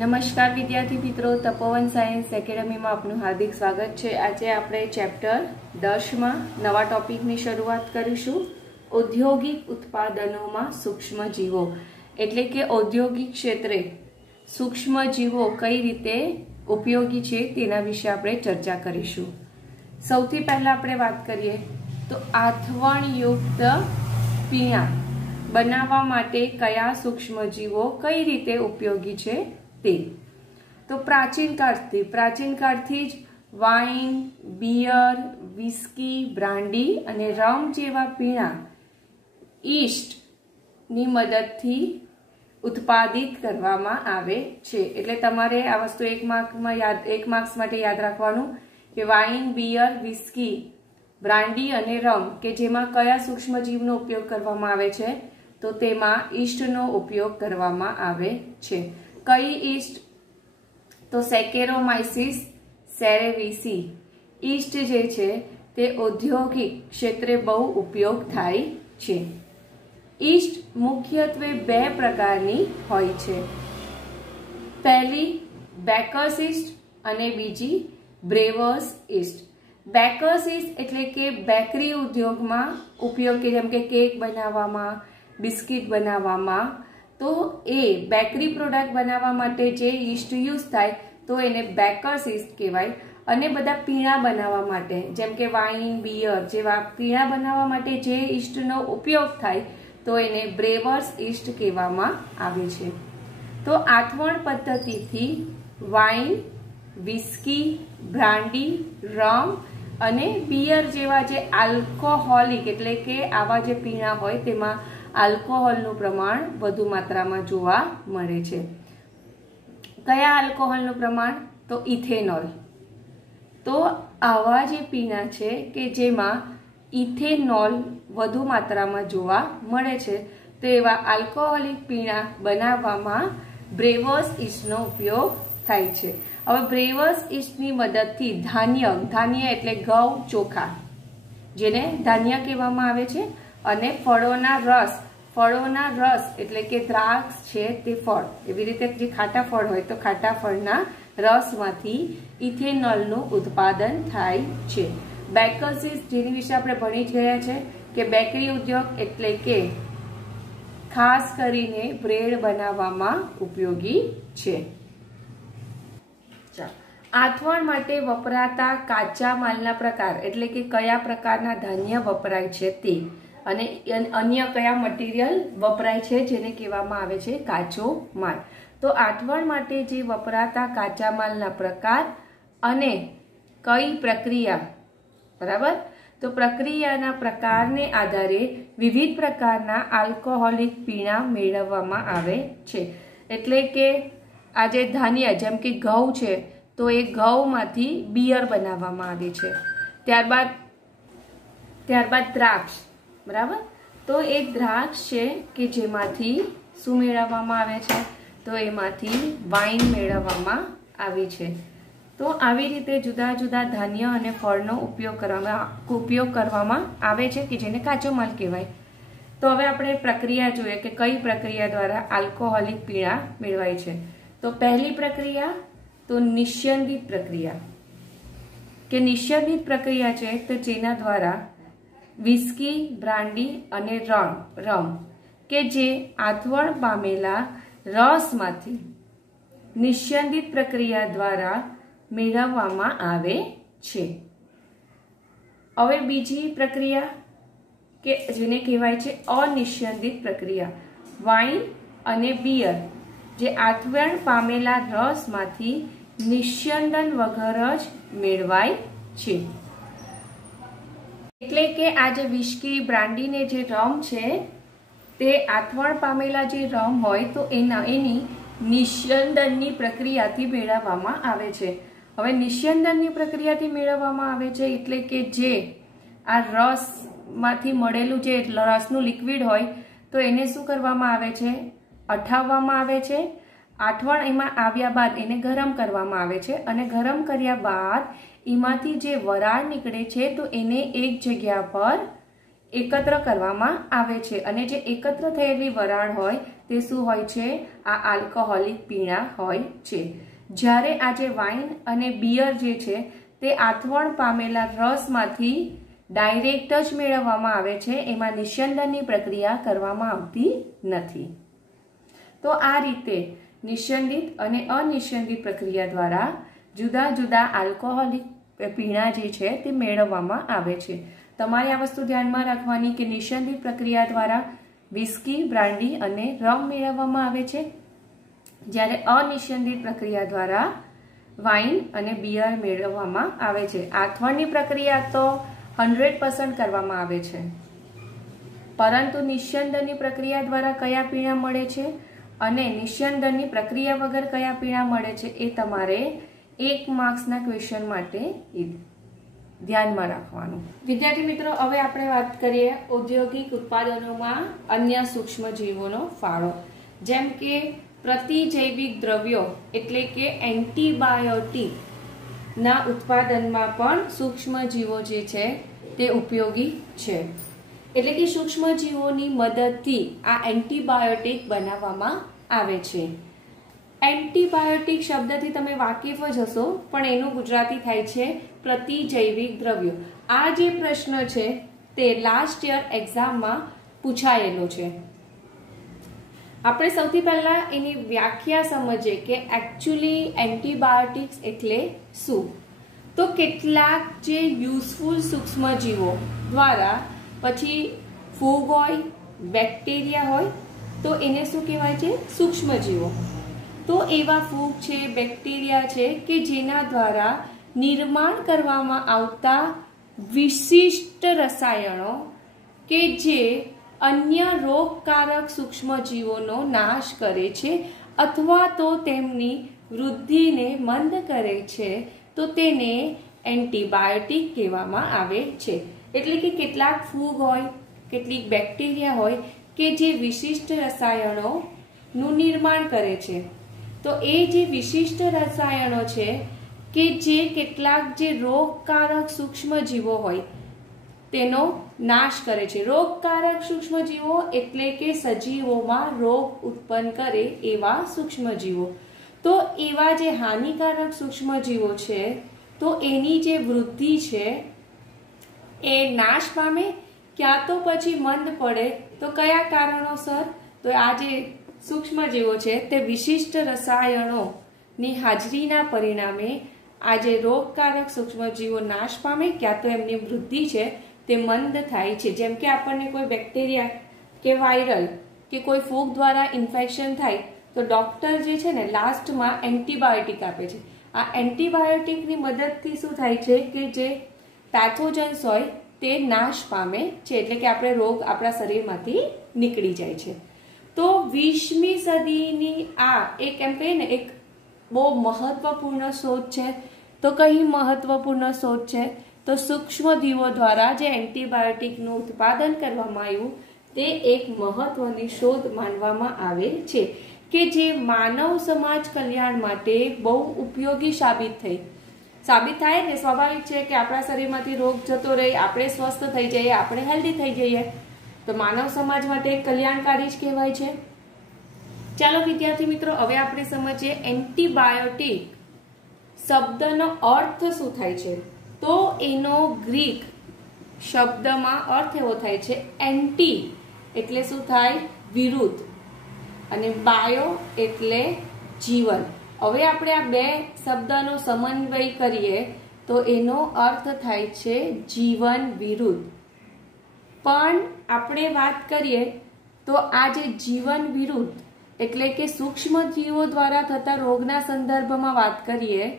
નમસ્કાર વિદ્યાર્થી મિત્રો, તપોવન સાયન્સ એકેડમીમાં આપનું હાર્દિક સ્વાગત છે। આજે આપણે ચેપ્ટર 10માં નવા ટોપિકની શરૂઆત કરીશું। ઔદ્યોગિક ઉત્પાદનોમાં સૂક્ષ્મજીવો એટલે કે ઔદ્યોગિક ક્ષેત્રે સૂક્ષ્મજીવો કઈ રીતે ઉપયોગી છે તેના વિશે આપણે ચર્ચા કરીશું। સૌથી પહેલા આપણે વાત કરીએ તો આથવણયુક્ત પીણા બનાવવા માટે કયા સૂક્ષ્મજીવો કઈ રીતે ઉપયોગી છે તે। તો પ્રાચીન કાળથી જ વાઇન, બિયર, વિસ્કી, બ્રાન્ડી અને રમ જેવા પીણા ઈસ્ટની મદદથી ઉત્પાદિત કરવામાં આવે છે। એટલે તમારે આ વસ્તુ એક માર્ક્સ માટે યાદ રાખવાનું કે વાઇન, બિયર, વિસ્કી, બ્રાન્ડી અને રમ કે જેમાં કયા સૂક્ષ્મજીવનો ઉપયોગ કરવામાં આવે છે તો તેમાં ઈસ્ટનો ઉપયોગ કરવામાં આવે છે। કઈ ઈસ્ટ? તો સેકેરોમાઇસિસ સેરેવિસી ઈસ્ટ જે છે તે ઔદ્યોગિક ક્ષેત્રે બહુ ઉપયોગ થાય છે। ઈસ્ટ મુખ્યત્વે બે પ્રકારની હોય છે। પહેલી બેકર્સ ઈસ્ટ અને બીજી બ્રેવર્સ ઈસ્ટ। બેકર્સ ઈસ્ટ એટલે કે બેકરી ઉદ્યોગમાં ઉપયોગ કે જેમ કે કેક બનાવવામાં, બિસ્કિટ બનાવવામાં, તો એ બેકરી પ્રોડક્ટ બનાવવા માટે જે ઈસ્ટ યુઝ થાય તો એને બેકર્સ ઈસ્ટ કહેવાય। અને બધા પીણા બનાવવા માટે જેમ કે વાઇન, બિયર જેવા પીણા બનાવવા માટે જે ઈસ્ટનો ઉપયોગ થાય તો એને બ્રેવર્સ ઈસ્ટ કહેવામાં આવે છે। તો આથવણ પદ્ધતિથી વાઇન, વિસ્કી, બ્રાન્ડી, રમ અને બિયર જેવા જે આલ્કોહોલિક એટલે કે આવા જે પીણા હોય તેમાં આલ્કોહોલનું પ્રમાણ વધુ માત્રામાં જોવા મળે છે। કયા આલ્કોહોલનું પ્રમાણ? તો ઇથેનોલ। તો આવા જે પીણા છે કે જેમાં ઇથેનોલ વધુ માત્રામાં જોવા મળે છે તો એવા આલ્કોહોલિક પીણા બનાવવામાં બ્રેવર્સ ઈસ્ટનો ઉપયોગ થાય છે। હવે બ્રેવર્સ ઈસ્ટની મદદથી ધાન્ય એટલે ઘઉં, ચોખા જેને ધાન્ય કહેવામાં આવે છે, અને ફળોના રસ એટલે કે દ્રાક્ષ છે તે ફળ, એવી રીતે જે ખાટા ફળ હોય તો ખાટા ફળના રસમાંથી ઇથેનોલનું ઉત્પાદન થાય છે। બેકર્સ ઈસ્ટ જેની વિશે આપણે ભણી જ ગયા છે કે બેકરી ઉદ્યોગ એટલે કે ખાસ કરીને બ્રેડ બનાવવામાં ઉપયોગી છે। આથવણ માટે વપરાતા કાચા માલના પ્રકાર એટલે કે કયા પ્રકારના ધાન્ય વપરાય છે તે, અને અન્ય કયા મટીરિયલ વપરાય છે જેને કહેવામાં આવે છે કાચો માલ। તો આથવણ માટે જે વપરાતા કાચા માલના પ્રકાર અને કઈ પ્રક્રિયા, બરાબર? તો પ્રક્રિયાના પ્રકારને આધારે વિવિધ પ્રકારના આલ્કોહોલિક પીણા મેળવવામાં આવે છે। એટલે કે આ જે ધાન્ય જેમ કે ઘઉં છે તો એ ઘઉંમાંથી બિયર બનાવવામાં આવે છે। ત્યારબાદ દ્રાક્ષ, બરાબર? તો એ દ્રાક્ષ છે કે જેમાંથી શું મેળવવામાં આવે છે તો એમાંથી વાઇન મેળવવામાં આવે છે। તો આવી રીતે જુદા જુદા ધાન્ય અને ફળનો ઉપયોગ કરવામાં આવે છે કે જેને કાચો માલ કહેવાય। તો હવે આપણે પ્રક્રિયા જોઈએ કે કઈ પ્રક્રિયા દ્વારા આલ્કોહોલિક પીણા મેળવાય છે। તો પહેલી પ્રક્રિયા તો નિસ્યંદિત પ્રક્રિયા કે નિસ્યંદિત પ્રક્રિયા છે તો જેના દ્વારા વિસ્કી, બ્રાન્ડી અને રમ કે જે આથવણ પામેલા રસમાંથી નિસ્યંદિત પ્રક્રિયા દ્વારા મેળવવામાં આવે છે। હવે બીજી પ્રક્રિયા કે જેને કહેવાય છે અનિસ્યંદિત પ્રક્રિયા, વાઇન અને બિયર જે આથવણ પામેલા રસમાંથી નિસ્યંદન વગર જ મેળવાય છે। એટલે કે આ જે વિસ્કી, બ્રાન્ડી ને જે રમ છે તે આથવણ પામેલા જે રમ હોય તો એની નિસ્યંદનની પ્રક્રિયાથી મેળવવામાં આવે છે। હવે નિસ્યંદનની પ્રક્રિયાથી મેળવવામાં આવે છે એટલે કે જે આ રસમાંથી મળેલું જે રસનું લિક્વિડ હોય તો એને શું કરવામાં આવે છે? અઠાવવામાં આવે છે। આથવણ એમાં આવ્યા બાદ એને ગરમ કરવામાં આવે છે, અને ગરમ કર્યા બાદ એમાંથી જે વરાળ નીકળે છે તો એને એક જગ્યા પર એકત્ર કરવામાં આવે છે, અને જે એકત્ર થયેલી વરાળ હોય તે શું હોય છે? આ આલ્કોહોલિક પીણા હોય છે. જ્યારે આ જે વાઇન અને બિયર જે છે તે આથવણ પામેલા રસમાંથી ડાયરેક્ટ જ મેળવવામાં આવે છે, એમાં નિસ્યંદનની પ્રક્રિયા કરવામાં આવતી નથી. તો આ રીતે નિસ્યંદિત અને અનિસ્યંદિત પ્રક્રિયા દ્વારા જુદા જુદા આલ્કોહોલિક પીણા જે છે તે મેળવવામાં આવે છે. તમારે આ વસ્તુ ધ્યાનમાં રાખવાની કે નિસ્યંદિત પ્રક્રિયા દ્વારા વિસ્કી, બ્રાન્ડી અને રમ મેળવવામાં આવે છે, જ્યારે અનિસ્યંદિત પ્રક્રિયા દ્વારા વાઇન અને બિયર મેળવવામાં આવે છે. આથવણની પ્રક્રિયા તો 100% કરવામાં આવે છે, પરંતુ નિસ્યંદનની પ્રક્રિયા દ્વારા કયા પીણા મળે છે અને નિસ્યંદનની પ્રક્રિયા વગર કયા પીણા મળે છે એ તમારે 1 માર્ક્સના ક્વેશ્ચન માટે ધ્યાનમાં રાખવાનું. વિદ્યાર્થી મિત્રો, હવે આપણે વાત કરીએ ઔદ્યોગિક ઉત્પાદનોમાં અન્ય સૂક્ષ્મજીવોનો ફાળો. જેમ કે પ્રતિજૈવિક દ્રવ્યો એટલે કે એન્ટીબાયોટિક ના ઉત્પાદનમાં પણ સૂક્ષ્મજીવો જે છે તે ઉપયોગી છે. એટલે કે સૂક્ષ્મજીવોની મદદથી આ એન્ટીબાયોટિક બનાવવામાં આવે છે. એન્ટીબાયોટિક શબ્દથી તમે વાકેફ જ હશો, પણ એનું ગુજરાતી થાય છે પ્રતિજૈવિક દ્રવ્યો. આ જે પ્રશ્ન છે તે લાસ્ટ યર એક્ઝામમાં પૂછાયેલો છે. આપણે સૌથી પહેલા એની વ્યાખ્યા સમજીએ કે એકચ્યુઅલી એન્ટીબાયોટિક્સ એટલે શું. તો કેટલાક જે યુઝફુલ સૂક્ષ્મજીવો દ્વારા, પછી ફૂગ હોય, બેક્ટેરિયા હોય, તો એને શું કહેવાય છે? સૂક્ષ્મજીવો. તો એવા ફૂગ છે, બેક્ટેરિયા છે કે જેના દ્વારા નિર્માણ કરવામાં આવતા વિશિષ્ટ રસાયણો કે જે અન્ય રોગકારક સૂક્ષ્મજીવોનો નાશ કરે છે અથવા તો તેમની વૃદ્ધિને મંદ કરે છે, તો તેને એન્ટીબાયોટિક કહેવામાં આવે છે. એટલે કે કેટલાક ફૂગ હોય, કેટલીક બેક્ટેરિયા હોય કે જે વિશિષ્ટ રસાયણોનું નિર્માણ કરે છે. તો એ જે વિશિષ્ટ રસાયણો છે કે જે કેટલાક જે રોગકારક સૂક્ષ્મજીવો હોય તેનો નાશ કરે છે. રોગકારક સૂક્ષ્મજીવો એટલે કે સજીવોમાં રોગ ઉત્પન્ન કરે એવા સૂક્ષ્મજીવો. તો એવા જે હાનિકારક સૂક્ષ્મજીવો છે તો એની જે વૃદ્ધિ છે એ નાશ પામે, ક્યાં તો પછી મંદ પડે. તો કયા કારણોસર? તો આ જે સૂક્ષ્મજીવો છે તે વિશિષ્ટ રસાયણોની હાજરીના પરિણામે આ જે રોગકારક સૂક્ષ્મજીવો નાશ પામે, ક્યાં તો એમની વૃદ્ધિ છે તે મંદ થાય છે. જેમ કે આપણને કોઈ બેક્ટેરિયા કે વાયરલ કે કોઈ ફૂગ દ્વારા ઇન્ફેક્શન થાય તો ડોક્ટર જે છે ને લાસ્ટમાં એન્ટીબાયોટિક આપે છે. આ એન્ટીબાયોટિકની મદદથી શું થાય છે કે જે પેથોજન્સ હોય તે નાશ પામે છે, એટલે કે આપણે રોગ આપણા શરીરમાંથી નીકળી જાય છે. તો 20મી સદીની આ એક એમ કહીએ ને એક બહુ મહત્વપૂર્ણ શોધ છે. તો કઈ મહત્વપૂર્ણ શોધ છે? તો સૂક્ષ્મજીવો દ્વારા જે એન્ટીબાયોટિકનું ઉત્પાદન કરવામાં આવ્યું તે એક મહત્વની શોધ માનવામાં આવે છે કે જે માનવ સમાજ કલ્યાણ માટે બહુ ઉપયોગી સાબિત થાય ને. સ્વાભાવિક છે કે આપણા શરીરમાંથી રોગ જતો રહે, આપણે સ્વસ્થ થઈ જઈએ, આપણે હેલ્ધી થઈ જઈએ, તો માનવ સમાજ માટે કલ્યાણકારી જ કહેવાય છે. ચાલો વિદ્યાર્થી મિત્રો, હવે આપણે સમજીએ એન્ટીબાયોટિક શબ્દનો અર્થ શું થાય છે. તો એનો ગ્રીક શબ્દમાં અર્થ એવો થાય છે એન્ટી એટલે શું થાય? વિરુદ્ધ, અને બાયો એટલે જીવન. હવે આપણે આ બે શબ્દનો સમન્વય કરીએ તો એનો અર્થ થાય છે જીવન વિરુદ્ધ. પણ આપણે વાત કરીએ તો આ જે જીવન વિરુદ્ધ એટલે કે સૂક્ષ્મજીવો દ્વારા થતા રોગના સંદર્ભમાં વાત કરીએ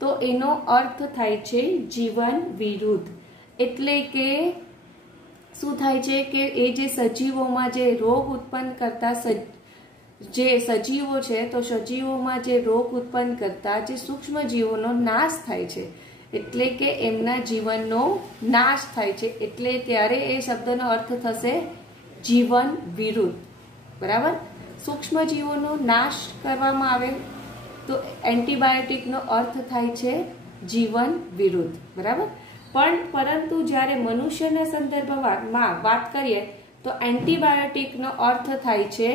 તો એનો અર્થ થાય છે જીવન વિરુદ્ધ. એટલે કે શું થાય છે કે એ જે સજીવોમાં જે રોગ ઉત્પન્ન કરતા જે સજીવો છે, તો સજીવોમાં જે રોગ ઉત્પન્ન કરતા જે સૂક્ષ્મજીવોનો નાશ થાય છે, એટલે કે એમના જીવનનો નાશ થાય છે, એટલે ત્યારે એ શબ્દનો અર્થ થશે જીવન વિરુદ્ધ. બરાબર? સૂક્ષ્મજીવોનો નાશ કરવામાં આવે તો એન્ટીબાયોટિકનો અર્થ થાય છે જીવન વિરુદ્ધ. બરાબર? પરંતુ જ્યારે મનુષ્યના સંદર્ભમાં વાત કરીએ તો એન્ટીબાયોટિકનો અર્થ થાય છે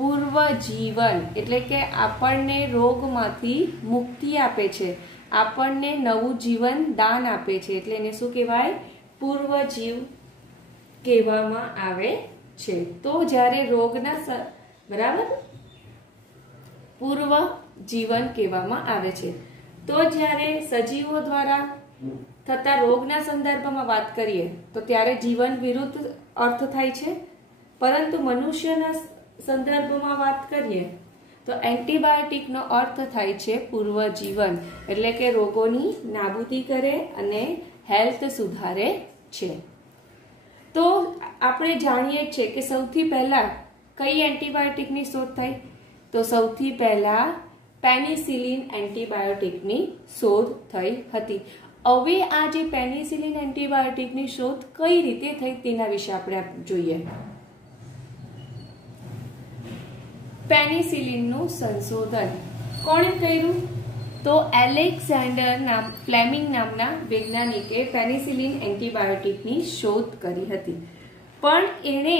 પૂર્વજીવન એટલે કે આપણને રોગમાંથી મુક્તિ આપે છે, આપણને નવું જીવન દાન આપે છે, એટલે એને શું કહેવાય? પૂર્વજીવ કહેવામાં આવે છે. તો જ્યારે રોગના બરાબર પૂર્વ જીવન કહેવામાં આવે છે. તો જ્યારે સજીવો દ્વારા થતા રોગના સંદર્ભમાં વાત કરીએ તો ત્યારે જીવન વિરુદ્ધ અર્થ થાય છે, પરંતુ મનુષ્યના સંદર્ભમાં વાત કરીએ તો એન્ટીબાયોટિકનો અર્થ થાય છે પૂર્વજીવન, એટલે કે રોગોની નાબૂદી કરે અને હેલ્થ સુધારે છે. તો આપણે જાણીએ છીએ કે સૌથી પહેલા કઈ એન્ટીબાયોટિકની શોધ થઈ? તો સૌથી પહેલા પેનિસિલિન એન્ટીબાયોટિકની શોધ થઈ હતી. હવે આ જે પેનિસિલિન એન્ટીબાયોટિકની શોધ કઈ રીતે થઈ તેના વિશે આપણે જોઈએ. પેનિસિલિનનું સંશોધન કોણે કર્યું? તો એલેક્ઝાન્ડર ફ્લેમિંગ નામના વૈજ્ઞાનિકે પેનિસિલિન એન્ટીબાયોટિકની શોધ કરી હતી. પણ એણે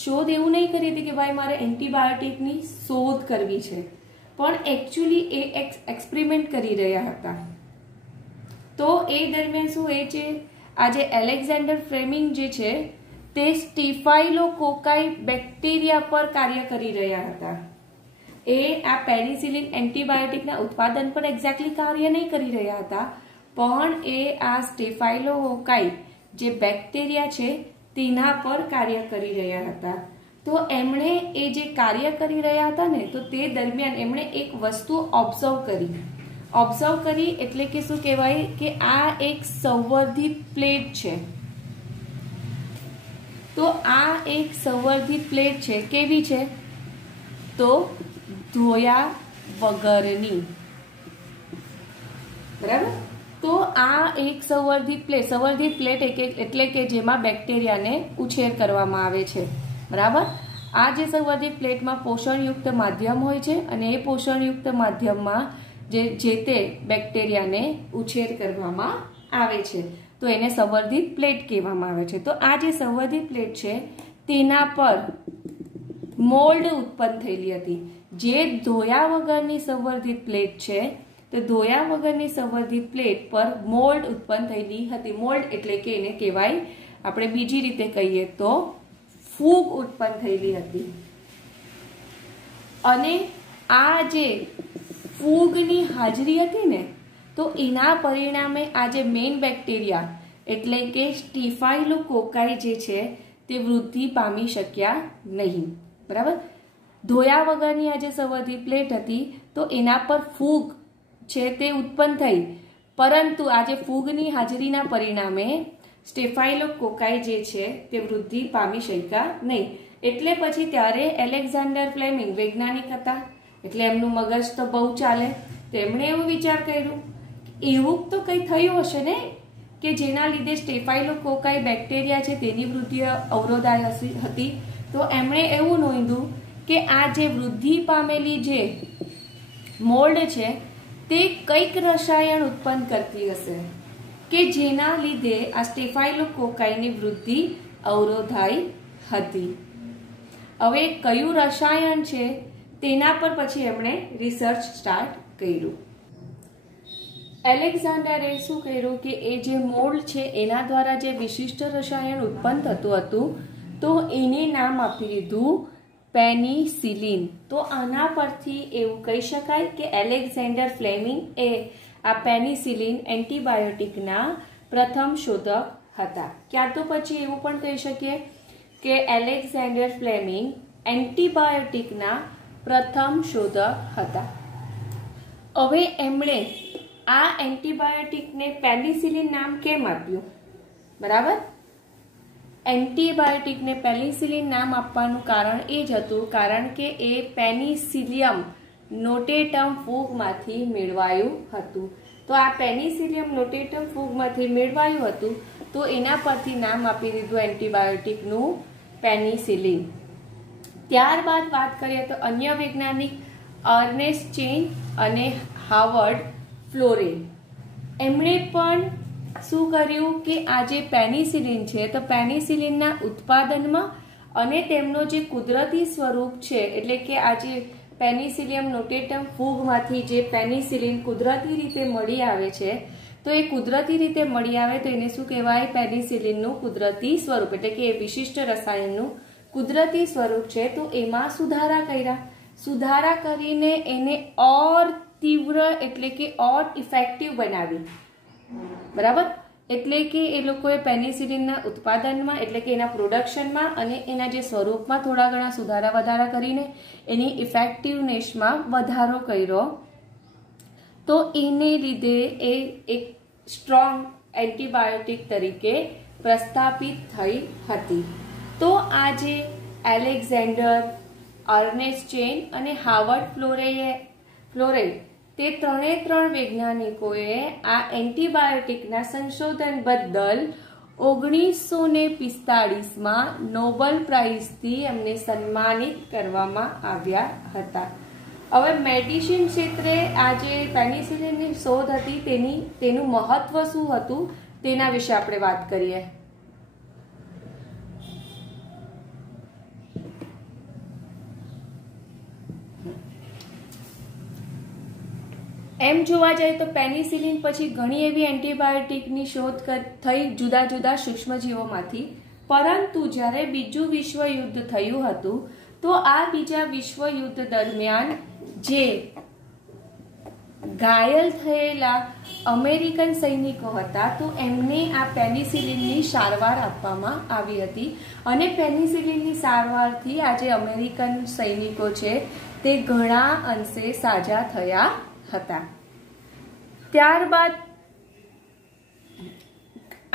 શોધ એવું નહીં કરી હતી કે ભાઈ મારે એન્ટીબાયોટિકની શોધ કરવી છે, પણ એકચ્યુઅલી એ એક્સપેરિમેન્ટ કરી રહ્યા હતા. તો એ દરમિયાન શું એ છે, આજે એલેક્ઝાન્ડર ફ્લેમિંગ જે છે તે સ્ટેફાઇલોકોકાઈ બેક્ટેરિયા પર કાર્ય કરી રહ્યા હતા. એ આ પેનિસિલિન એન્ટીબાયોટિકના ઉત્પાદન પર એક્ઝેક્ટલી કાર્ય નહીં કરી રહ્યા હતા, પણ એ આ સ્ટેફાઇલોકોકાઈ જે બેક્ટેરિયા છે તેના પર કાર્ય કરી રહ્યા હતા. તો એમણે એ જે કાર્ય કરી રહ્યા હતા ને, તો તે દરમિયાન એમણે એક વસ્તુ ઓબ્ઝર્વ કરી એટલે કે શું કહેવાય કે આ એક સંવર્ધિત પ્લેટ છે. તો આ એક સંવર્ધિત પ્લેટ છે. કેવી છે? તો ધોયા વગરની. બરાબર. તો આ એક સંવર્ધિત પ્લેટ એટલે કે જેમાં બેક્ટેરિયાને ઉછેર કરવામાં આવે છે. બરાબર. આ જે સંવર્ધિત પ્લેટમાં પોષણયુક્ત માધ્યમ હોય છે અને એ પોષણયુક્ત માધ્યમમાં જે તે બેક્ટેરિયાને ઉછેર કરવામાં આવે છે, તો એને સંવર્ધિત પ્લેટ કહેવામાં આવે છે. તો આ જે સંવર્ધિત પ્લેટ છે તેના પર મોલ્ડ ઉત્પન્ન થયેલી હતી. જે ધોયા વગરની સંવર્ધિત પ્લેટ છે, તો ધોયા વગરની સંવર્ધિત પ્લેટ પર મોલ્ડ ઉત્પન્ન થયેલી હતી. મોલ્ડ એટલે કે એને કહેવાય, આપણે બીજી રીતે કહીએ તો ફૂગ ઉત્પન્ન થયેલી હતી. અને આ જે ફૂગની હાજરી હતી ને, તો એના પરિણામે આ જે મેઇન બેક્ટેરિયા એટલે કે સ્ટેફાઇલોકોકાઈ જે છે તે વૃદ્ધિ પામી શક્યા નહીં. બરાબર. ધોયા વગરની આ જે સંવર્ધિત પ્લેટ હતી તો એના પર ફૂગ છે તે ઉત્પન્ન થઈ, પરંતુ આ જે ફૂગની હાજરીના પરિણામે સ્ટેફાઇલોકોકાઈ જે છે તે વૃદ્ધિ પામી શક્યા નહીં. એટલે પછી ત્યારે એલેક્ઝાન્ડર ફ્લેમિંગ વૈજ્ઞાનિક હતા, એટલે એમનું મગજ તો બહુ ચાલે. તેમણે એવું વિચાર કર્યું એવું તો કંઈ થયું હશે ને કે જેના લીધે સ્ટેફાઇલોકોકાઈ બેક્ટેરિયા છે તેની વૃદ્ધિ અવરોધાઈ હતી. તો એમણે એવું નોંધ્યું કે આ જે વૃદ્ધિ પામેલી જે મોલ્ડ છે તે કંઈક રસાયણ ઉત્પન્ન કરતી હશે કે જેના લીધે આ સ્ટેફાઇલોકોકાઈની વૃદ્ધિ અવરોધાઈ હતી. હવે કયું રસાયણ છે તેના પર પછી એમણે રિસર્ચ સ્ટાર્ટ કર્યું. એલેક્ઝાન્ડરે શું કર્યું કે એ જે મોલ્ડ છે એના દ્વારા જે વિશિષ્ટ રસાયણ ઉત્પન્ન થતું હતું, તો એને નામ આપી દીધું પેનિસિલિન. તો આના પરથી એવું કહી શકાય કે એલેક્ઝાન્ડર ફ્લેમિંગ એ આ પેનિસિલિન એન્ટીબાયોટિકના પ્રથમ શોધક હતા. ત્યાર તો પછી એવું પણ કહી શકીએ કે એલેક્ઝાન્ડર ફ્લેમિંગ એન્ટીબાયોટિકના પ્રથમ શોધક હતા. હવે એમણે આ એન્ટીબાયોટિકને પેનિસિલિન નામ કેમ આપ્યું? બરાબર. એન્ટીબાયોટિકને પેનિસિલિન નામ આપવાનું કારણ એ જ હતું કારણ કે એ પેનિસિલિયમ નોટેટમ ફૂગમાંથી મેળવાયું હતું. તો આ પેનિસિલિયમ નોટેટમ ફૂગમાંથી મેળવાયું હતું, તો એના પરથી નામ આપી દીધું એન્ટીબાયોટિકનું પેનિસિલિન. ત્યારબાદ વાત કરીએ તો અન્ય વૈજ્ઞાનિક અર્નેસ્ટ ચેન અને હાવર્ડ ફ્લોરે, એમણે પણ શું કર્યું કે આ જે પેનિસિલિન છે તો પેનિસિલિનના ઉત્પાદનમાં અને તેમનો જે કુદરતી સ્વરૂપ છે એટલે કે આ જે પેનિસિલિયમ નોટેટમ ફૂગમાંથી જે પેનિસિલિન કુદરતી રીતે મળી આવે છે, તો એ કુદરતી રીતે મળી આવે તો એને શું કહેવાય? પેનિસિલિનનું કુદરતી સ્વરૂપ, એટલે કે એ વિશિષ્ટ રસાયણનું કુદરતી સ્વરૂપ છે. તો એમાં સુધારા કર્યા, સુધારા કરીને એને ઓર તીવ્ર એટલે કે ઓર ઇફેક્ટિવ બનાવી. બરાબર? એટલે કે એ લોકોએ પેનિસિલિનના ઉત્પાદનમાં એટલે કે એના પ્રોડક્શનમાં અને એના જે સ્વરૂપમાં થોડા ઘણા સુધારા વધારા કરીને એની ઇફેક્ટિવનેસમાં વધારો કર્યો. તો એને લીધે એ એક સ્ટ્રોંગ એન્ટીબાયોટિક તરીકે પ્રસ્થાપિત થઈ હતી. તો આજે એલેક્ઝાન્ડર, અર્નેસ્ટ ચેન અને હાર્વર્ડ ફ્લોરેડ તે ત્રણ વૈજ્ઞાનિકોએ આ એન્ટીબાયોટિકના સંશોધન બદલ 1945માં નોબેલ પ્રાઇઝથી એમને સન્માનિત કરવામાં આવ્યા હતા. હવે મેડિસિન ક્ષેત્રે આ જે પેનિસિલિનની શોધ હતી તેનું મહત્વ શું હતું તેના વિશે આપણે વાત કરીએ. એમ જોવા જાય તો પેનિસિલિન પછી ઘણી એવી એન્ટીબાયોટિકની શોધ થઈ જુદા જુદા સૂક્ષ્મજીવોમાંથી. પરંતુ જ્યારે બીજું વિશ્વયુદ્ધ થયું હતું તો આ બીજા વિશ્વયુદ્ધ દરમિયાન જે ઘાયલ થયેલા અમેરિકન સૈનિકો હતા તો એમને આ પેનિસિલિનની સારવાર આપવામાં આવી હતી અને પેનિસિલિનની સારવારથી આ જે અમેરિકન સૈનિકો છે તે ઘણા અંશે સાજા થયા હતા. ત્યારબાદ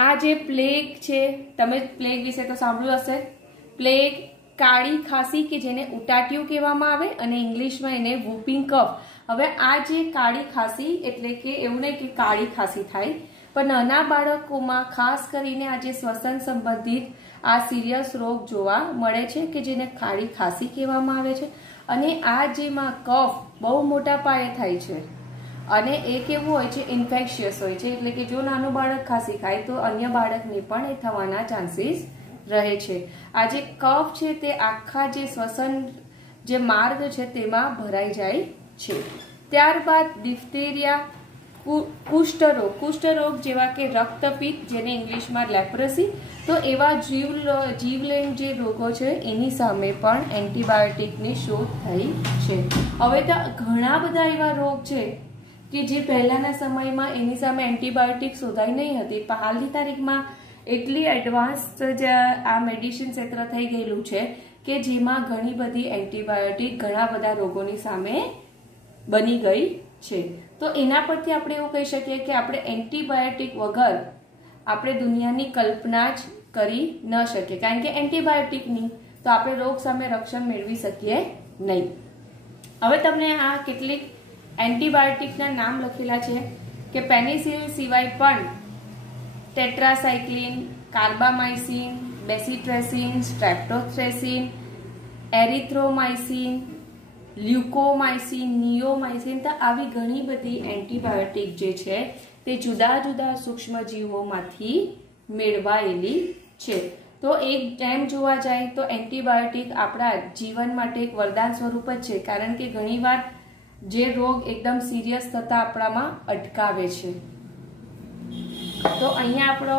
આ જે પ્લેગ છે, તમે પ્લેગ વિશે તો સાંભળ્યું હશે. પ્લેગ, કાળી ખાંસી કે જેને ઉટાટિયું કહેવામાં આવે અને ઇંગ્લિશમાં એને વૂપિંગ કફ. હવે આ જે કાળી ખાંસી એટલે કે એવું નહીં કે કાળી ખાંસી થાય, પણ નાના બાળકોમાં ખાસ કરીને આ જે શ્વસન સંબંધિત આ સિરિયસ રોગ જોવા મળે છે કે જેને કાળી ખાંસી કહેવામાં આવે છે. અને આ જેમાં કફ બહુ મોટા પાયે થાય છે અને એ કેવું હોય છે? ઇન્ફેક્શિયસ હોય છે. એટલે કે જો નાનું બાળક ખાંસી ખાય તો અન્ય બાળકને પણ એ થવાના ચાન્સીસ રહે છે. આ જે કફ છે તે આખા જે શ્વસન જે માર્ગ છે તેમાં ભરાઈ જાય છે. ત્યારબાદ ડિફ્થેરિયા, કુષ્ઠરોગ જેવા કે રક્તપિત્ત જેને ઇંગ્લિશમાં લેપ્રસી, તો એવા જીવલેણ જે રોગો છે એની સામે પણ એન્ટીબાયોટિકની શોધ થઈ છે. હવે તો ઘણા બધા એવા રોગ છે કે જે પહેલાના સમયમાં એની સામે એન્ટીબાયોટિક શોધાઈ નહીં હતી, પણ હાલની તારીખમાં એટલી એડવાન્સ આ મેડિસિન ક્ષેત્ર થઈ ગયેલું છે કે જેમાં ઘણી બધી એન્ટીબાયોટિક ઘણા બધા રોગોની સામે બની ગઈ છે. તો એના પરથી આપણે એવું કહી શકીએ કે આપણે એન્ટીબાયોટિક વગર આપણે દુનિયાની કલ્પના જ કરી ન શકીએ, કારણ કે એન્ટીબાયોટિકની તો આપણે રોગ સામે રક્ષણ મેળવી શકીએ નહીં. હવે તમને આ કેટલીક એન્ટીબાયોટિકના નામ લખેલા છે કે પેનિસિલિન સિવાય પણ ટેટ્રાસાઇક્લિન, કાર્બામાઇસિન, બેસિટ્રેસિન, સ્ટ્રેપ્ટોથ્રેસિન, એરિથ્રોમાઇસિન, લ્યુકોમાઇસિન, નિયોમાઇસિન, તો આવી ઘણી બધી એન્ટીબાયોટિક જે છે તે જુદા જુદા સૂક્ષ્મજીવોમાંથી મેળવાયેલી છે. તો એક એમ જોવા જાય તો એન્ટીબાયોટિક આપણા જીવન માટે એક વરદાન સ્વરૂપ જ છે, કારણ કે ઘણીવાર જે રોગ એકદમ સિરિયસ થતા આપણામાં અટકાવે છે. તો અહીંયા આપણો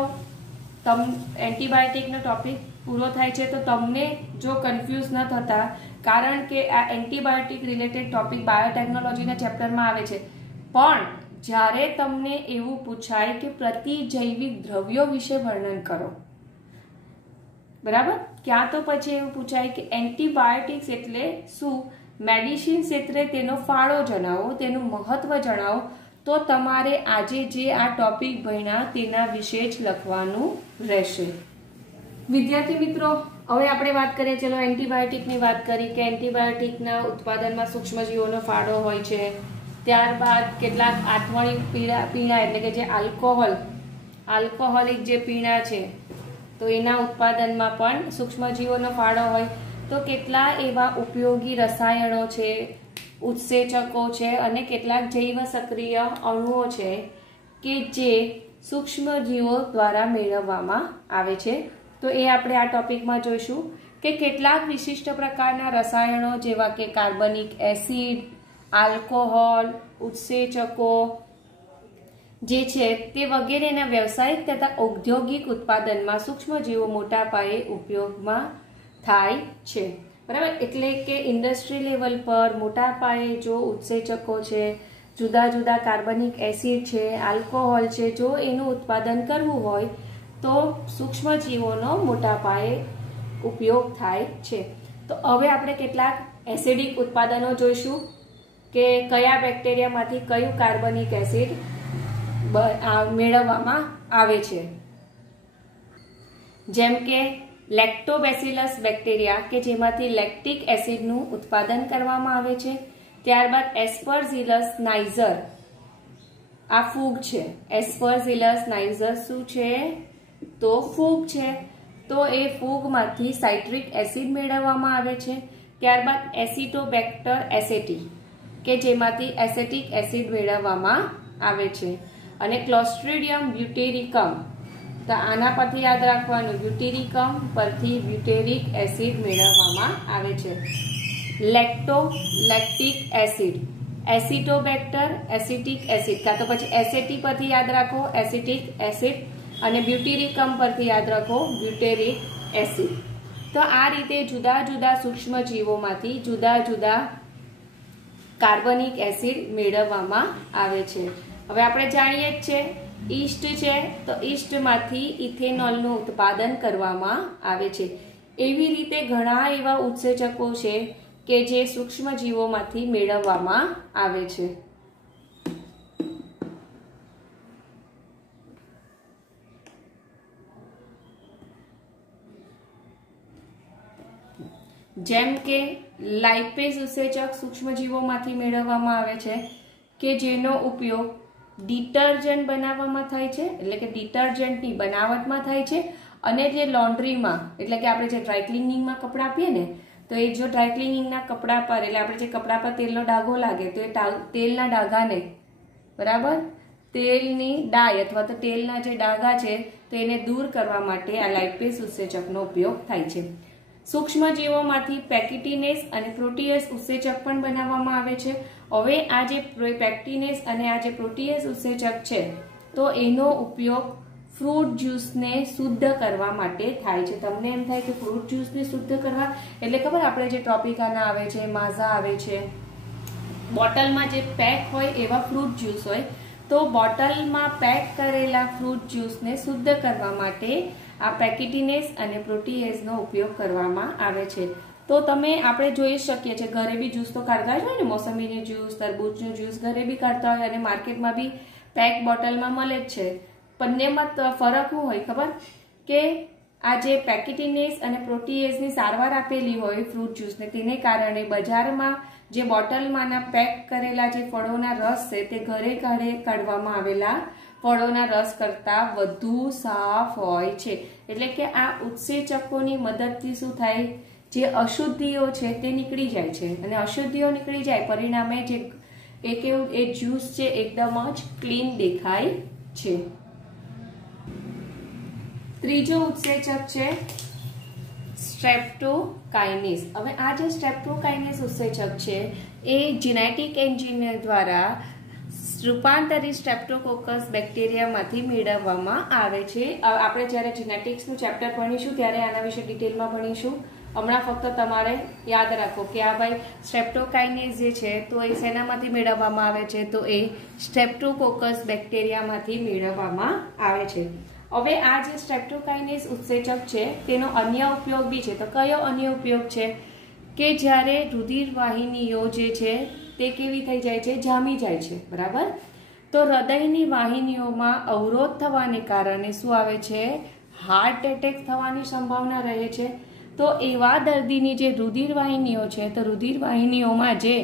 એન્ટીબાયોટિકનો ટોપિક પૂરો થાય છે. તો તમને જો કન્ફ્યુઝ ન થતા, કારણ કે આ એન્ટીબાયોટિક રિલેટેડ ટોપિક બાયોટેકનોલોજીના ચેપ્ટરમાં આવે છે, પણ જ્યારે તમને એવું પૂછાય કે પ્રતિજૈવિક દ્રવ્યો વિશે વર્ણન કરો, બરાબર, ક્યાં તો પછી એવું પૂછાય કે એન્ટીબાયોટિક્સ એટલે શું, મેડિસિન ક્ષેત્રે તેનો ફાળો જણાવો, તેનું મહત્વ જણાવો, તો તમારે આજે જે આ ટોપિક ભણ્યા તેના વિશે જ લખવાનું રહેશે. વિદ્યાર્થી મિત્રો, હવે આપણે વાત કરીએ, ચલો એન્ટીબાયોટિકની વાત કરી કે એન્ટીબાયોટિકના ઉત્પાદનમાં સૂક્ષ્મજીવોનો ફાળો હોય છે. ત્યારબાદ કેટલાક આથમણી પીણા એટલે કે જે આલ્કોહોલિક જે પીણા છે તો એના ઉત્પાદનમાં પણ સૂક્ષ્મજીવોનો ફાળો હોય. તો કેટલા એવા ઉપયોગી રસાયણો છે, ઉત્સેચકો છે અને કેટલાક જૈવ સક્રિય અણુઓ છે કે જે સૂક્ષ્મજીવો દ્વારા મેળવવામાં આવે છે. તો એ આપણે આ ટોપિકમાં જોઈશું કે કેટલાક વિશિષ્ટ પ્રકારના રસાયણો જેવા કે કાર્બનિક એસિડ, આલ્કોહોલ, ઉત્સેચકો જે છે તે વગેરેના વ્યવસાયિક તથા ઔદ્યોગિક ઉત્પાદનમાં સૂક્ષ્મજીવો મોટા પાયે ઉપયોગમાં થાય છે, બરાબર. એટલે કે ઇન્ડસ્ટ્રી લેવલ પર મોટા પાયે જો ઉત્સેચકો છે, જુદા જુદા કાર્બનિક એસિડ છે, આલ્કોહોલ છે, જો એનું ઉત્પાદન કરવું હોય તો સૂક્ષ્મજીવોનો મોટા પાયે ઉપયોગ થાય છે. તો હવે આપણે કેટલાક એસિડિક ઉત્પાદનો જોઈશું કે કયા બેક્ટેરિયામાંથી કયું કાર્બનિક એસિડ મેળવવામાં આવે છે. જેમ કે લેક્ટોબેસિલસ બેક્ટેરિયા કે જેમાંથી લેક્ટિક એસિડનું ઉત્પાદન કરવામાં આવે છે. ત્યારબાદ એસ્પરઝિલસ નાઇઝર, આ ફૂગ છે. એસ્પરઝિલસ નાઇઝર શું છે? તો ફૂગ છે. તો એ ફૂગમાંથી સાઇટ્રિક એસિડ મેળવવામાં આવે છે. ત્યારબાદ એસિટોબેક્ટર એસેટી કે જેમાંથી એસેટિક એસિડ મેળવવામાં આવે છે. અને ક્લોસ્ટ્રીડિયમ બ્યુટેરિકમ, તો આના પરથી યાદ રાખવાનું, બ્યુટેરિકમ પરથી બ્યુટેરિક એસિડ મેળવવામાં આવે છે. લેક્ટિક એસિડ, એસિટોબેક્ટર એસિટિક એસિડ, કાં તો પછી એસેટી પરથી યાદ રાખો એસિટિક એસિડ, અને બ્યુટેરિકમ પરથી યાદ રાખો બ્યુટેરિક એસિડ. તો આ રીતે જુદા જુદા સૂક્ષ્મજીવોમાંથી જુદા જુદા કાર્બનિક એસિડ મેળવવામાં આવે છે. હવે આપણે જાણીએ જ છે ઈસ્ટ છે, તો ઈસ્ટમાંથી ઇથેનોલનું ઉત્પાદન કરવામાં આવે છે. એવી રીતે ઘણા એવા ઉત્સેચકો છે કે જે સૂક્ષ્મજીવોમાંથી મેળવવામાં આવે છે. જેમ કે લાઇપેઝ ઉત્સેચક સૂક્ષ્મજીવોમાંથી મેળવવામાં આવે છે કે જેનો ઉપયોગ ડિટર્જન્ટ બનાવવામાં થાય છે, એટલે કે ડિટર્જન્ટની બનાવટમાં થાય છે. અને જે લોન્ડ્રીમાં, એટલે કે આપણે જે ડ્રાયક્લિનિંગમાં કપડાં આપીએ ને, તો એ જો ડ્રાયક્લિનિંગના કપડા પર, એટલે આપણે જે કપડા પર તેલનો ડાઘો લાગે તો એ તેલના ડાઘાને, બરાબર, તેલની ડાય અથવા તો તેલના જે ડાઘા છે તો એને દૂર કરવા માટે આ લાઇપેઝ ઉત્સેચકનો ઉપયોગ થાય છે. સૂક્ષ્મજીવોમાંથી પેક્ટિનેસ અને પ્રોટીએસ ઉત્સેચક પણ બનાવવામાં આવે છે. હવે આ જે પેક્ટિનેસ અને આ જે પ્રોટીએસ ઉત્સેચક છે તો એનો ઉપયોગ ફ્રૂટ જ્યુસને શુદ્ધ કરવા માટે થાય છે. તમને એમ થાય કે ફ્રૂટ જ્યુસને શુદ્ધ કરવા એટલે ખબર, આપણે જે ટ્રોપિકાના આવે છે, માઝા આવે છે, બોટલમાં જે પેક હોય એવા ફ્રૂટ જ્યુસ હોય, તો બોટલમાં પેક કરેલા ફ્રૂટ જ્યુસને શુદ્ધ કરવા માટે આ પેક્ટિનેસ અને પ્રોટીએઝનો ઉપયોગ કરવામાં આવે છે. તો આપણે જોઈ શકીએ છીએ ઘરે બી જ્યુસ તો કાઢતા જ હોય ને, મોસંબીનું જ્યુસ, તરબૂચનું જ્યુસ ઘરે બી કાઢતા હોય અને માર્કેટમાં બી પેક બોટલમાં મળે જ છે. બંનેમાં ફરક શું હોય ખબર? કે આ જે પેક્ટિનેસ અને પ્રોટીએઝની સારવાર આપેલી હોય ફ્રૂટ જ્યુસને, તેને કારણે બજારમાં જે બોટલમાંના પેક કરેલા જે ફળોના રસ છે તે ઘરે કાઢવામાં આવેલા ફળોના રસ કરતા વધુ સાફ હોય છે. એટલે કે આ ઉત્સેચકોની મદદથી શું થાય, જે અશુદ્ધિઓ છે તે નીકળી જાય છે. અને અશુદ્ધિઓ નીકળી જાય પરિણામે જે એ જ્યુસ છે એકદમ જ ક્લીન દેખાય છે. ત્રીજો ઉત્સેચક છે સ્ટ્રેપ્ટોકાઇનેસ. હવે આ જે સ્ટ્રેપ્ટોકાઇનેસ ઉત્સેચક છે એ જેનેટિક એન્જિનિયર દ્વારા રૂપાંતરિત સ્ટ્રેપ્ટોકોકસ બેક્ટેરિયામાંથી મેળવવામાં આવે છે. આપણે જ્યારે જેનેટિક્સનું ચેપ્ટર ભણીશું ત્યારે આના વિશે ડિટેલમાં ભણીશું. હમણાં ફક્ત તમારે યાદ રાખો કે આ ભાઈ સ્ટ્રેપ્ટોકાઇનેસ જે છે તો એ શેનામાંથી મેળવવામાં આવે છે, તો એ સ્ટ્રેપ્ટોકોકસ બેક્ટેરિયામાંથી મેળવવામાં આવે છે. હવે આ જે સ્ટ્રેપ્ટોકાઇનેસ ઉત્સેચક છે તેનો અન્ય ઉપયોગ બી છે. તો કયો અન્ય ઉપયોગ છે? કે જ્યારે રુધિર વાહિનીઓ જે છે તે કેવી થઈ જાય છે, જામી જાય છે, બરાબર. તો હૃદયની વાહિનીઓમાં અવરોધ થવાને કારણે શું આવે છે, હાર્ટ એટેક થવાની સંભાવના રહે છે. તો એવા દર્દીની જે રુધિર વાહિનીઓ છે, તો રુધિર વાહિનીઓમાં જે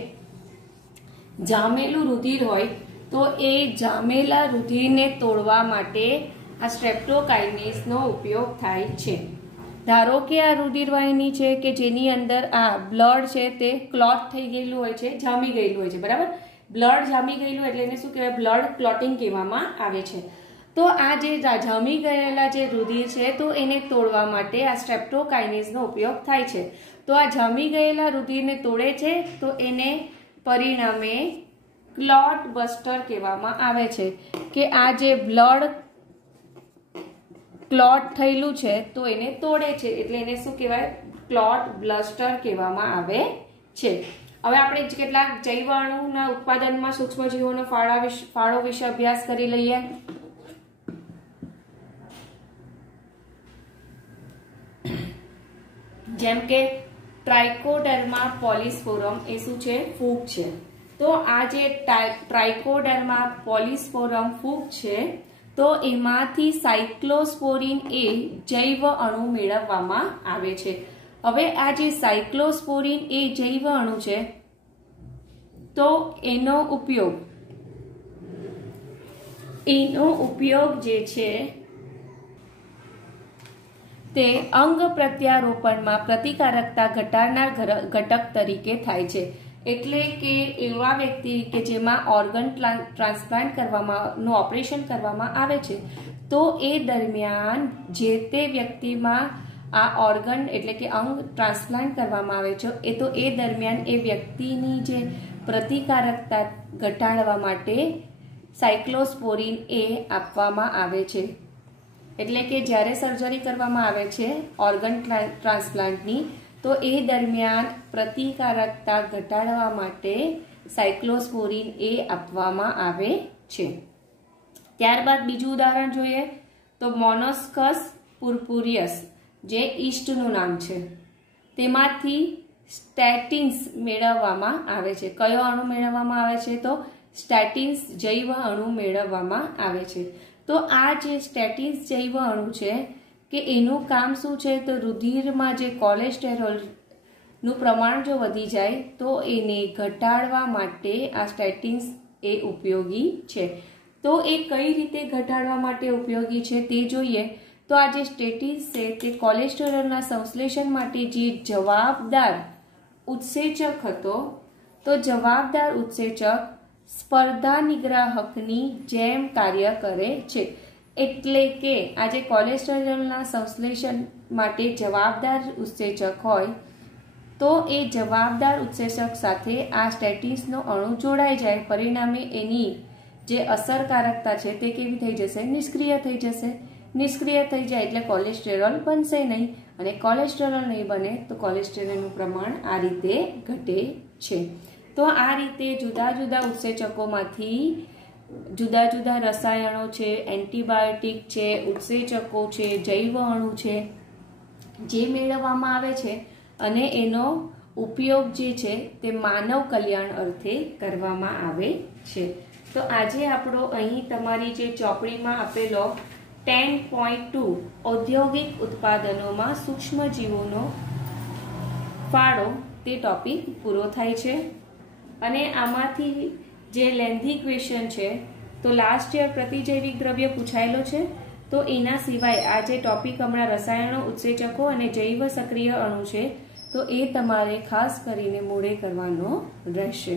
જામેલું રુધિર હોય તો એ જામેલા રુધિરને તોડવા માટે આ સ્ટ્રેપ્ટોકાઇનેસનો ઉપયોગ થાય છે. ધારો કે આ રુધિર વાહિની છે કે જેની અંદર આ બ્લડ છે તે ક્લોટ થઈ ગયેલું હોય છે, જામી ગયેલું હોય છે, બરાબર. બ્લડ જામી ગયેલું એટલે એને શું કહેવાય, બ્લડ ક્લોટિંગ કહેવામાં આવે છે. તો આ જે જામી ગયેલા જે રુધિર છે તો એને તોડવા માટે આ સ્ટ્રેપ્ટોકાઇનેઝનો ઉપયોગ થાય છે. તો આ જામી ગયેલા રુધિરને તોડે છે તો એને પરિણામે ક્લોટ બસ્ટર કહેવામાં આવે છે કે આ જે બ્લડ ક્લોટ થયેલું છે તો એને તોડે છે એટલે એને શું કહેવાય? ક્લોટ બસ્ટર કહેવામાં આવે છે. હવે આપણે કેટલાક જૈવ અણુના ઉત્પાદનમાં સૂક્ષ્મજીવોનો ફાળો વિશે અભ્યાસ કરી લઈએ. જેમ કે ટ્રાઇકોડર્મા પોલિસ્પોરમ એ શું છે? ફૂગ છે. તો આ જે ટ્રાઇકોડર્મા પોલિસ્પોરમ ફૂગ છે તો એમાંથી સાયક્લોસ્પોરિન એ જૈવ અણુ મેળવવામાં આવે છે. હવે આ જે સાયક્લોસ્પોરિન એ જૈવ અણુ છે તો એનો ઉપયોગ જે છે તે અંગ પ્રત્યારોપણમાં પ્રતિકારકતા ઘટાડનાર ઘટક તરીકે થાય છે. એટલે કે એવા વ્યક્તિ કે જેમાં ઓર્ગન ટ્રાન્સપ્લાન્ટ કરવાનું ઓપરેશન કરવામાં આવે છે તો એ દરમિયાન જે તે વ્યક્તિમાં આ ઓર્ગન એટલે કે અંગ ટ્રાન્સપ્લાન્ટ કરવામાં આવે છે એ દરમિયાન એ વ્યક્તિની જે પ્રતિકારકતા ઘટાડવા માટે સાયક્લોસ્પોરિન એ આપવામાં આવે છે. એટલે કે જ્યારે સર્જરી કરવામાં આવે છે ઓર્ગન ટ્રાન્સપ્લાન્ટની તો એ દરમિયાન પ્રતિકારકતા ઘટાડવા માટે સાયક્લોસ્પોરિન એ આપવામાં આવે છે. ત્યારબાદ બીજું ઉદાહરણ જોઈએ તો મોનોસ્કસ પુર્પુરિયસ જે ઈસ્ટનું નામ છે તેમાંથી સ્ટેટિન્સ મેળવવામાં આવે છે. કયો અણુ મેળવવામાં આવે છે? તો સ્ટેટિન્સ જૈવ અણુ મેળવવામાં આવે છે. તો આ જે સ્ટેટિન્સ જૈવ અણુ છે કે એનું કામ શું છે? તો રુધિરમાં જે કોલેસ્ટેરોલનું પ્રમાણ જો વધી જાય તો એને ઘટાડવા માટે આ સ્ટેટિન્સ એ ઉપયોગી છે. તો એ કઈ રીતે ઘટાડવા માટે ઉપયોગી છે તે જોઈએ. તો આ જે સ્ટેટિન્સ છે તે કોલેસ્ટેરોલના સંશ્લેષણ માટે જે જવાબદાર ઉત્સેચક હતો તો જવાબદાર ઉત્સેચક સ્પર્ધા નિગ્રાહકની જેમ કાર્ય કરે છે. એટલે કે આ જે કોલેસ્ટેરોલના સંશ્લેષણ માટે જવાબદાર ઉત્સેચક હોય તો એ જવાબદાર ઉત્સેચક સાથે આ સ્ટેટિન્સનો અણુ જોડાઈ જાય. પરિણામે એની જે અસરકારકતા છે તે કેવી થઈ જશે? નિષ્ક્રિય થઈ જશે. નિષ્ક્રિય થઈ જાય એટલે કોલેસ્ટેરોલ બનશે નહીં અને કોલેસ્ટેરોલ નહીં બને તો કોલેસ્ટેરોલનું પ્રમાણ આ રીતે ઘટે છે. તો આ રીતે જુદા જુદા ઉત્સેચકોમાંથી જુદા જુદા રસાયણો છે, એન્ટીબાયોટિક છે, ઉત્સેચકો છે, જૈવ અણુ છે જે મેળવવામાં આવે છે અને એનો ઉપયોગ જે છે તે માનવ કલ્યાણ અર્થે કરવામાં આવે છે. તો આજે આપણો અહીં તમારી જે ચોપડીમાં આપેલો 10.2 ઔદ્યોગિક ઉત્પાદનોમાં સૂક્ષ્મજીવોનો ફાળો તે ટોપિક પૂરો થાય છે. અને આમાંથી જે લેન્ધી ક્વેશ્ચન છે તો લાસ્ટ યર પ્રતિજૈવિક દ્રવ્ય પૂછાયેલો છે. તો એના સિવાય આ જે ટોપિક હમણાં રસાયણો, ઉત્સેચકો અને જૈવ સક્રિય અણુ છે તો એ તમારે ખાસ કરીને મોડે કરવાનો રહેશે.